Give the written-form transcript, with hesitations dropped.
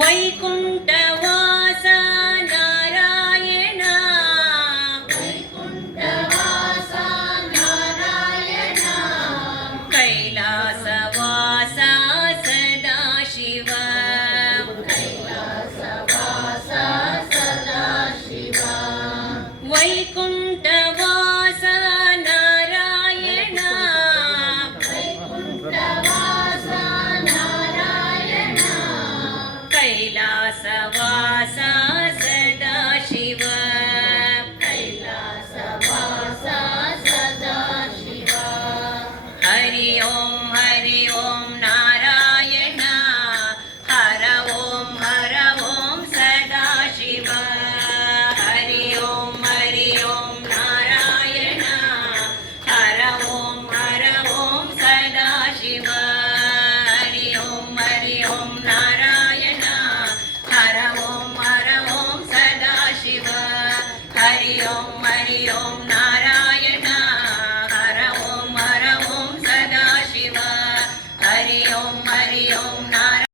ವೈಕುಂಠವಾಸ Narayana ವೈಕುಂಠವಾಸ Narayana ಕೈಲಾಸವಾಸ Sadashiva ಕೈಲಾಸವಾಸ Sadashiva ವೈಕುಂಠವಾಸ Narayana ವೈಕುಂಠವಾಸ Narayana ಕೈಲಾಸವಾಸ